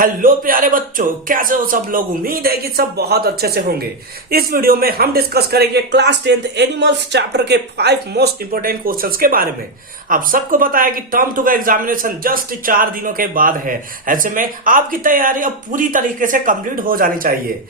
Hello प्यारे बच्चों, कैसे हो सब लोग। उम्मीद है कि सब बहुत अच्छे से होंगे। इस वीडियो में हम डिस्कस करेंगे क्लास 10th एनिमल्स चैप्टर के 5 मोस्ट इंपोर्टेंट क्वेश्चंस के बारे में। आप सबको पता है कि टर्म 2 का एग्जामिनेशन जस्ट 4 दिनों के बाद है। ऐसे में आपकी तैयारी अब पूरी तरीके से कंप्लीट हो जानी चाहिए।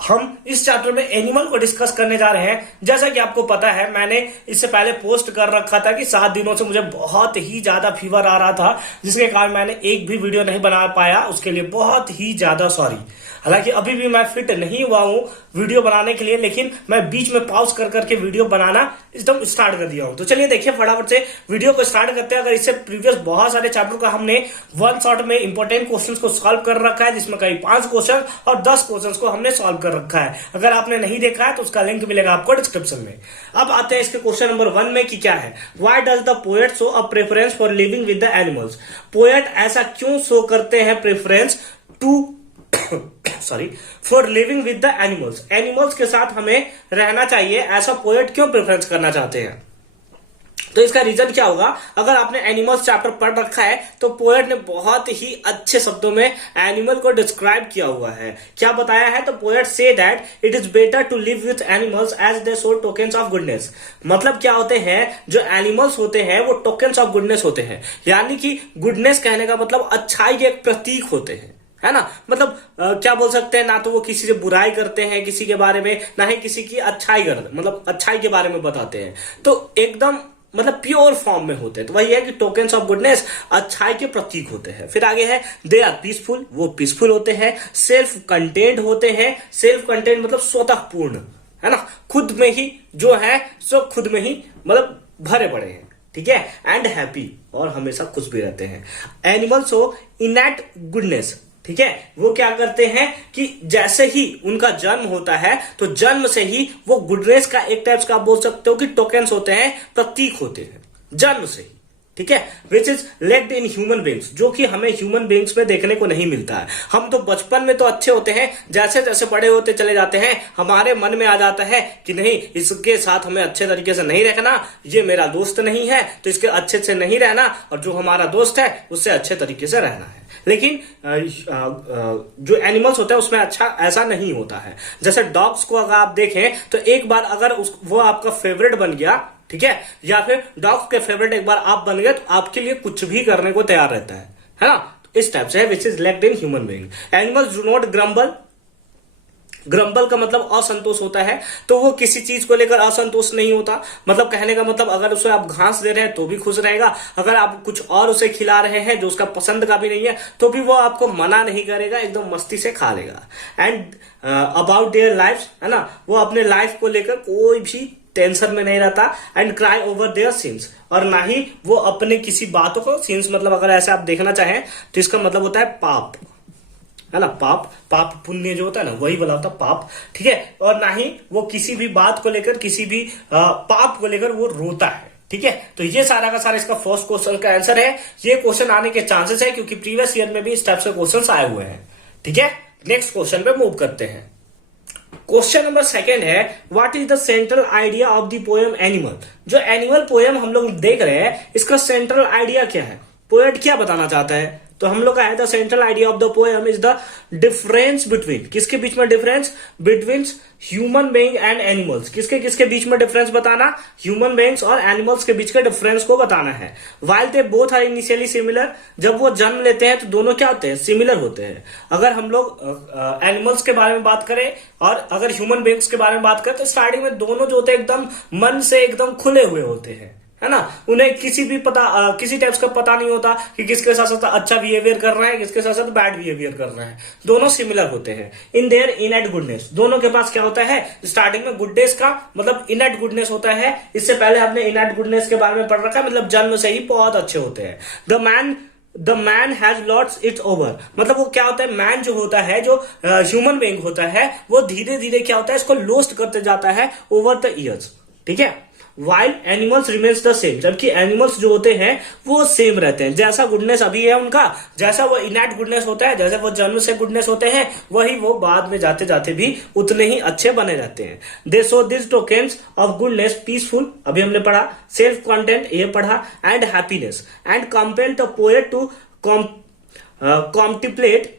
हम इस चैप्टर में एनिमल को डिस्कस करने जा रहे हैं। जैसा कि आपको पता है, मैंने इससे पहले पोस्ट कर रखा था कि 7 दिनों से मुझे बहुत ही ज्यादा फीवर आ रहा था, जिसके कारण मैंने एक भी वीडियो नहीं बना पाया। उसके लिए बहुत ही ज्यादा सॉरी। हालांकि अभी भी मैं फिट नहीं हुआ हूं वीडियो बनाने के लिए, लेकिन मैं बीच में पॉज कर करके वीडियो बनाना एकदम स्टार्ट कर दिया हूं। तो चलिए देखिए फटाफट से वीडियो को स्टार्ट करते हैं। अगर इससे प्रीवियस बहुत सारे चैप्टर का हमने वन शॉट में इंपॉर्टेंट क्वेश्चंस को सॉल्व कर रखा है, जिसमें कई 5 क्वेश्चन और 10 क्वेश्चंस को हमने सॉल्व कर रखा है। अगर आपने नहीं देखा है तो उसका लिंक मिलेगा आपको डिस्क्रिप्शन में। अब आते हैं इसके क्वेश्चन नंबर 1 में कि क्या है। Why does the poet show a preference for living with the animals. Poet ऐसा क्यों शो करते हैं preference to for living with the animals. Animals के साथ हमें रहना चाहिए, ऐसा पोएट क्यों प्रेफरेंस करना चाहते हैं। तो इसका रीजन क्या होगा। अगर आपने एनिमल्स चैप्टर पढ़ रखा है तो पोएट ने बहुत ही अच्छे शब्दों में एनिमल को डिस्क्राइब किया हुआ है। क्या बताया है, तो poet says that it is better to live with animals as they show tokens of goodness. मतलब क्या होते हैं, जो एनिमल्स होते हैं वो टोकन्स ऑफ गुडनेस होते हैं। यानी कि गुडनेस कहने का मतलब अच्छाई के एक प्रतीक होते हैं, है ना। मतलब क्या बोल सकते हैं, ना तो वो किसी से बुराई करते हैं किसी के बारे में, ना ही किसी की अच्छाई करते, मतलब अच्छाई के बारे में बताते हैं। तो एकदम मतलब प्योर फॉर्म में होते हैं। तो वही है कि टोकन्स ऑफ गुडनेस अच्छाई के प्रतीक होते हैं। फिर आगे है दे आर पीसफुल, वो पीसफुल होते हैं। सेल्फ कंटेंट होते हैं। सेल्फ कंटेंट मतलब स्वतः पूर्ण, है ना। खुद में ही जो है सो खुद में ही मतलब भरे पड़े हैं, ठीक है। एंड हैप्पी, और हमेशा खुश भी रहते हैं। एनिमल्स हो इनएट गुडनेस, ठीक है। वो क्या करते हैं कि जैसे ही उनका जन्म होता है तो जन्म से ही वो गुडनेस का एक टाइप का आप बोल सकते हो कि टोकन्स होते हैं, प्रतीक होते हैं जन्म से ही, ठीक है। Which is lacked in human beings, जो कि हमें ह्यूमन बींग्स में देखने को नहीं मिलता है। हम तो बचपन में तो अच्छे होते हैं, जैसे जैसे बड़े होते चले जाते हैं हमारे मन में आ जाता है कि नहीं, इसके साथ हमें अच्छे तरीके से नहीं रखना, ये मेरा दोस्त नहीं है तो इसके अच्छे से नहीं रहना, और जो हमारा दोस्त है उससे अच्छे तरीके से रहना है। लेकिन जो एनिमल्स होते हैं उसमें अच्छा ऐसा नहीं होता है। जैसे डॉग्स को अगर आप देखें तो एक बार अगर वो आपका फेवरेट बन गया, ठीक है, या फिर डॉग्स के फेवरेट एक बार आप बन गए तो आपके लिए कुछ भी करने को तैयार रहता है ना। इस टाइप से है which is lacked in human being. Animals do not grumble. Grumble का मतलब असंतोष होता है, तो वो किसी चीज को लेकर असंतोष नहीं होता। मतलब कहने का मतलब अगर उसे आप घास दे रहे हैं तो भी खुश रहेगा, अगर आप कुछ और उसे खिला रहे हैं जो उसका पसंद का भी नहीं है तो भी वो आपको मना नहीं करेगा, एकदम मस्ती से खा लेगा। एंड अबाउट देयर लाइफ, है ना, वो अपने लाइफ को लेकर कोई भी टेंशन में नहीं रहता। And cry over there since, और ना ही वो अपने किसी बातों को, सिंस मतलब अगर ऐसे आप देखना चाहें तो इसका मतलब होता है पाप, है ना। पाप, पाप पुण्य जो होता है ना वही बोला होता पाप, ठीक है। और ना ही वो किसी भी बात को लेकर, किसी भी पाप को लेकर वो रोता है, ठीक है। तो ये सारा का सारा इसका फर्स्ट क्वेश्चन का आंसर है। ये क्वेश्चन आने के चांसेस है क्योंकि प्रीवियस ईयर में भी इस टाइप से क्वेश्चन आए हुए हैं, ठीक है। नेक्स्ट क्वेश्चन पे मूव करते हैं। क्वेश्चन नंबर 2 है what is the central idea of the poem animal. जो एनिमल पोएम हम लोग देख रहे हैं इसका सेंट्रल आइडिया क्या है, पोएट क्या बताना चाहता है। तो हम लोग का है the central idea of the poem is the difference between, किसके बीच में difference, between human being and animals. किसके किसके बीच में डिफरेंस बताना, ह्यूमन बीइंग्स और एनिमल्स के बीच के डिफरेंस को बताना है। While they both are initially similar, जब वो जन्म लेते हैं तो दोनों क्या होते हैं, सिमिलर होते हैं। अगर हम लोग एनिमल्स के बारे में बात करें और अगर ह्यूमन बीइंग्स के बारे में बात करें तो स्टार्टिंग में दोनों जो होते हैं एकदम मन से एकदम खुले हुए होते हैं, है ना। उन्हें किसी टाइप का पता नहीं होता कि किसके साथ साथ अच्छा बिहेवियर कर रहे हैं, किसके साथ साथ बैड बिहेवियर कर रहे हैं। दोनों सिमिलर होते हैं। इन देयर इनएट गुडनेस, दोनों के पास क्या होता है, स्टार्टिंग में गुडनेस का मतलब इनएट गुडनेस होता है। इससे पहले आपने इनएट गुडनेस के बारे में पढ़ रखा है, मतलब जन्म से ही बहुत अच्छे होते हैं। The man has lots it's over, मतलब वो क्या होता है, मैन जो होता है, जो ह्यूमन बीइंग होता है, वो धीरे धीरे क्या होता है, इसको लोस्ट करते जाता है ओवर द ईयर्स, ठीक है। While animals remains the same, जबकि एनिमल्स जो होते हैं वो सेम रहते हैं। जैसा गुडनेस अभी है उनका, जैसा वो इनएट गुडनेस होता है, जैसे वो जन्म से गुडनेस होते हैं, वही वो बाद में जाते जाते भी उतने ही अच्छे बने रहते हैं। They show this tokens of goodness peaceful, अभी हमने पढ़ा, सेल्फ कंटेंट ये पढ़ा, and happiness, and compel the poet to contemplate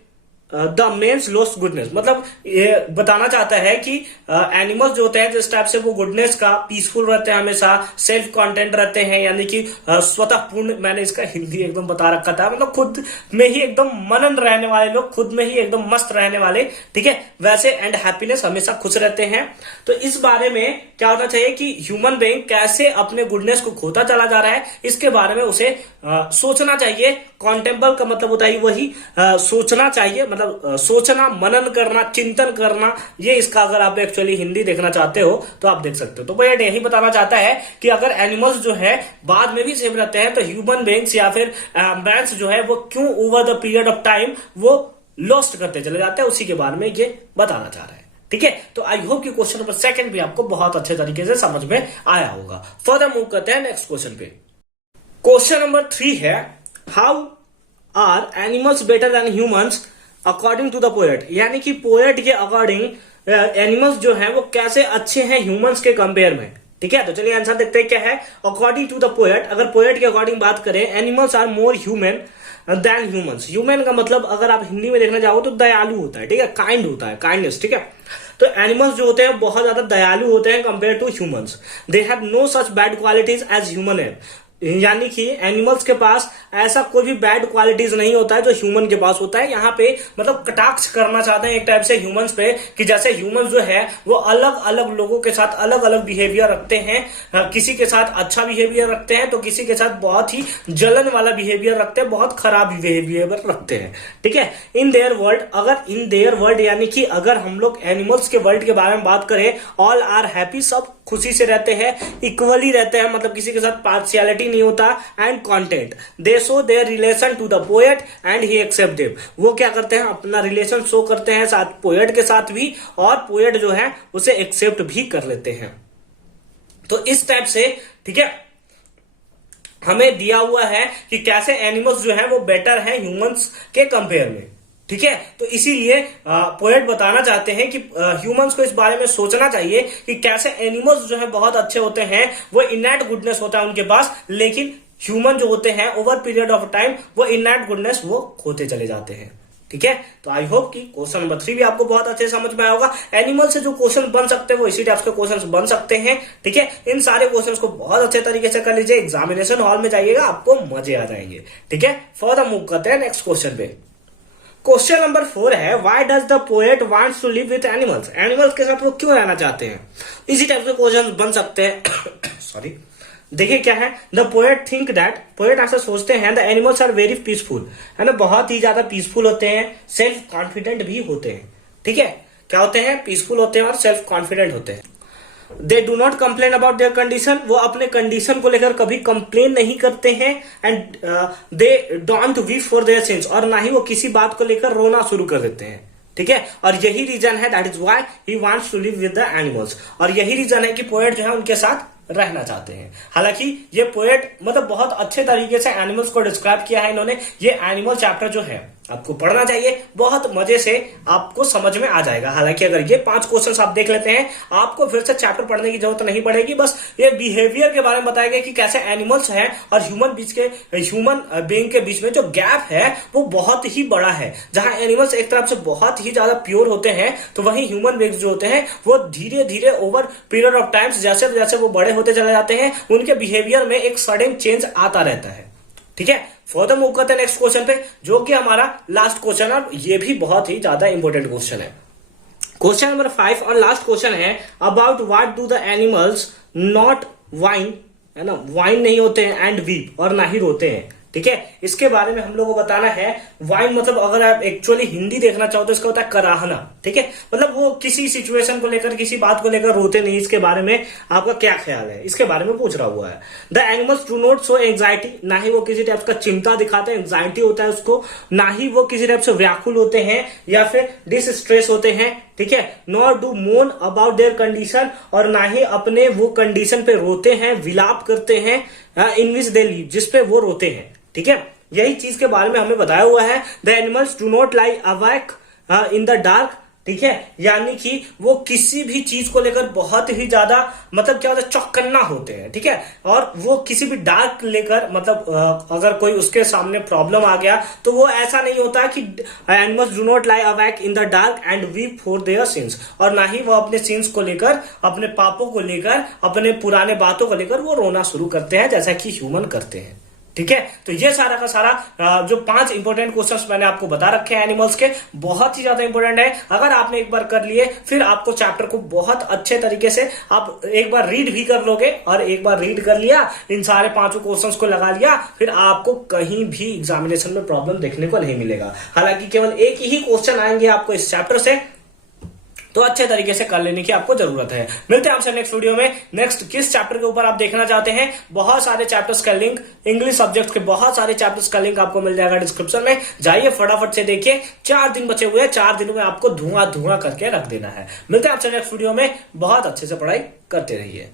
the man's lost goodness, मतलब ये बताना चाहता है कि एनिमल्स जो होते हैं जिस टाइप से वो गुडनेस का पीसफुल रहते हैं, हमेशा सेल्फ कॉन्टेंट रहते हैं, यानी कि स्वतः पूर्ण, मैंने इसका हिंदी एकदम बता रखा था, मतलब खुद में ही एकदम मनन रहने वाले लोग, खुद में ही एकदम मस्त रहने वाले, ठीक है, वैसे एंड हैप्पीनेस, हमेशा खुश रहते हैं। तो इस बारे में क्या होना चाहिए कि ह्यूमन बीइंग कैसे अपने गुडनेस को खोता चला जा रहा है, इसके बारे में उसे सोचना चाहिए। कॉन्टेम्पल का मतलब होता है वही सोचना चाहिए, मतलब सोचना, मनन करना, चिंतन करना, ये इसका अगर आप एक्चुअली हिंदी देखना चाहते हो तो आप देख सकते हो। तो भैया यही बताना चाहता है कि अगर एनिमल्स जो है बाद में भी सेम रहते हैं तो ह्यूमन बीइंग्स या फिर मैंस जो है वो क्यों over the period of time वो लॉस्ट करते चले जाते हैं, उसी के बारे में ये बताना चाह रहा है। ठीक है, तो आई होप कि क्वेश्चन नंबर 2 भी आपको बहुत अच्छे तरीके से समझ में आया होगा। फर्दर मूव करते हैं नेक्स्ट क्वेश्चन पे। क्वेश्चन नंबर 3 है, how are animals better than humans according to the poet, यानी कि पोएट के अकॉर्डिंग एनिमल्स जो है वो कैसे अच्छे हैं ह्यूमंस के कंपेयर में। ठीक है, तो चलिए आंसर देखते हैं क्या है। अकॉर्डिंग टू द पोएट, अगर पोएट के अकॉर्डिंग बात करें, animals are more human than humans. Human का मतलब अगर आप हिंदी में देखना चाहो तो दयालु होता है, ठीक है, काइंड होता है, काइंडनेस, ठीक है। तो एनिमल्स जो होते हैं बहुत ज्यादा दयालु होते हैं compare to humans. They have no such bad qualities as human है, यानी कि एनिमल्स के पास ऐसा कोई भी बैड क्वालिटीज नहीं होता है जो ह्यूमन के पास होता है। यहाँ पे मतलब कटाक्ष करना चाहते हैं एक टाइप से ह्यूमंस पे, कि जैसे ह्यूमंस जो है वो अलग अलग लोगों के साथ अलग अलग बिहेवियर रखते हैं, किसी के साथ अच्छा बिहेवियर रखते हैं तो किसी के साथ बहुत ही जलन वाला बिहेवियर रखते हैं, बहुत खराब बिहेवियर रखते हैं। ठीक है, इन देयर वर्ल्ड, अगर इन देयर वर्ल्ड यानी कि अगर हम लोग एनिमल्स के वर्ल्ड के बारे में बात करें, ऑल आर हैप्पी, सब खुशी से रहते हैं, इक्वली रहते हैं, मतलब किसी के साथ पार्शियलिटी नहीं होता, and content they show their relation to the poet and he accept them. वो क्या करते हैं, अपना रिलेशन शो करते हैं साथ पोएट के साथ भी, और पोएट जो है उसे एक्सेप्ट भी कर लेते हैं। तो इस टाइप से, ठीक है, हमें दिया हुआ है कि कैसे एनिमल्स जो है वो बेटर है ह्यूमंस के कंपेयर में। ठीक है, तो इसीलिए पोएट बताना चाहते हैं कि ह्यूमंस को इस बारे में सोचना चाहिए कि कैसे एनिमल्स जो है बहुत अच्छे होते हैं, वो इननेट गुडनेस होता है उनके पास, लेकिन ह्यूमन जो होते हैं ओवर पीरियड ऑफ टाइम वो इननेट गुडनेस वो खोते चले जाते हैं। ठीक है, तो आई होप कि क्वेश्चन नंबर 3 भी आपको बहुत अच्छे से समझ में आया होगा। एनिमल से जो क्वेश्चन बन सकते हैं वो इसी टाइप के क्वेश्चन बन सकते हैं। ठीक है, इन सारे क्वेश्चन को बहुत अच्छे तरीके से कर लीजिए, एग्जामिनेशन हॉल में जाइएगा, आपको मजे आ जाएंगे। ठीक है, फर्दर मूव करते हैं नेक्स्ट क्वेश्चन पे। क्वेश्चन नंबर 4 है, why does the poet wants to live with animals, animals के साथ वो क्यों रहना चाहते हैं। इसी टाइप के क्वेश्चन बन सकते हैं। सॉरी, देखिए क्या है, the poet think that, poet ऐसा सोचते हैं, the animals are very peaceful, है ना, बहुत ही ज्यादा पीसफुल होते हैं, सेल्फ कॉन्फिडेंट भी होते हैं। ठीक है, क्या होते हैं, पीसफुल होते हैं और सेल्फ कॉन्फिडेंट होते हैं। They do not complain about their condition, वो अपने कंडीशन को लेकर कभी कंप्लेन नहीं करते हैं, and they don't weep for their since, और ना ही वो किसी बात को लेकर रोना शुरू कर देते हैं। ठीक है, और यही रीजन है, that is why he wants to live with the animals, और यही रीजन है कि पोएट जो है उनके साथ रहना चाहते हैं। हालांकि ये पोएट मतलब बहुत अच्छे तरीके से एनिमल्स को डिस्क्राइब किया है इन्होंने। ये एनिमल चैप्टर जो है आपको पढ़ना चाहिए, बहुत मजे से आपको समझ में आ जाएगा। हालांकि अगर ये 5 क्वेश्चंस आप देख लेते हैं, आपको फिर से चैप्टर पढ़ने की जरूरत नहीं पड़ेगी, बस ये बिहेवियर के बारे में बताया गया कि कैसे एनिमल्स है और ह्यूमन बीइंग के बीच में जो गैप है वो बहुत ही बड़ा है। जहां एनिमल्स एक तरफ से बहुत ही ज्यादा प्योर होते हैं, तो वहीं ह्यूमन बीइंग्स जो होते हैं वो धीरे धीरे ओवर पीरियड ऑफ टाइम्स जैसे जैसे वो बड़े होते चले जाते हैं, उनके बिहेवियर में एक सडन चेंज आता रहता है। ठीक है, फर्दर मूव करते हैं नेक्स्ट क्वेश्चन पे, जो कि हमारा लास्ट क्वेश्चन है, ये भी बहुत ही ज्यादा इंपॉर्टेंट क्वेश्चन है। क्वेश्चन नंबर 5 और लास्ट क्वेश्चन है, about what do the animals not wine, है ना, वाइन नहीं होते हैं, एंड वीप, और ना ही रोते हैं। ठीक है, इसके बारे में हम लोगों को बताना है। वाइन मतलब अगर आप एक्चुअली हिंदी देखना चाहो तो इसका होता है कराहना। ठीक है, मतलब वो किसी सिचुएशन को लेकर, किसी बात को लेकर रोते नहीं। इसके बारे में आपका क्या ख्याल है, इसके बारे में पूछ रहा हुआ है। The animals do not show anxiety, ना ही वो किसी टाइप का चिंता दिखाते हैं, एंग्जाइटी होता है उसको, ना ही वो किसी टाइप से व्याकुल होते हैं या फिर डिसस्ट्रेस होते हैं। ठीक है, नॉर डू मोन अबाउट देयर कंडीशन, और ना ही अपने वो कंडीशन पे रोते हैं, विलाप करते हैं, इन विच दे लिव, जिसपे वो रोते हैं। ठीक है, यही चीज के बारे में हमें बताया हुआ है। The animals do not lie awake in the dark, ठीक है, यानी कि वो किसी भी चीज को लेकर बहुत ही ज्यादा मतलब क्या होता है, चौकन्ना होते हैं। ठीक है, और वो किसी भी डार्क लेकर मतलब अगर कोई उसके सामने प्रॉब्लम आ गया तो वो ऐसा नहीं होता कि animals do not lie awake in the dark and weep for their since, और ना ही वो अपने सिंस को लेकर, अपने पापों को लेकर, अपने पुराने बातों को लेकर वो रोना शुरू करते हैं जैसा कि ह्यूमन करते हैं। ठीक है, तो ये सारा का सारा जो 5 इंपॉर्टेंट क्वेश्चंस मैंने आपको बता रखे हैं एनिमल्स के, बहुत ही ज्यादा इंपॉर्टेंट है। अगर आपने एक बार कर लिए फिर आपको चैप्टर को बहुत अच्छे तरीके से आप एक बार रीड भी कर लोगे, और एक बार रीड कर लिया, इन सारे 5 क्वेश्चंस को लगा लिया, फिर आपको कहीं भी एग्जामिनेशन में प्रॉब्लम देखने को नहीं मिलेगा। हालांकि केवल एक ही क्वेश्चन आएंगे आपको इस चैप्टर से, तो अच्छे तरीके से कर लेने की आपको जरूरत है। मिलते हैं आपसे नेक्स्ट वीडियो में। नेक्स्ट किस चैप्टर के ऊपर आप देखना चाहते हैं, बहुत सारे चैप्टर्स का लिंक, इंग्लिश सब्जेक्ट के बहुत सारे चैप्टर्स का लिंक आपको मिल जाएगा डिस्क्रिप्शन में, जाइए फटाफट से देखिए। 4 दिन बचे हुए हैं, 4 दिनों में आपको धुआं धुआं करके रख देना है। मिलते हैं आपसे नेक्स्ट वीडियो में, बहुत अच्छे से पढ़ाई करते रहिए।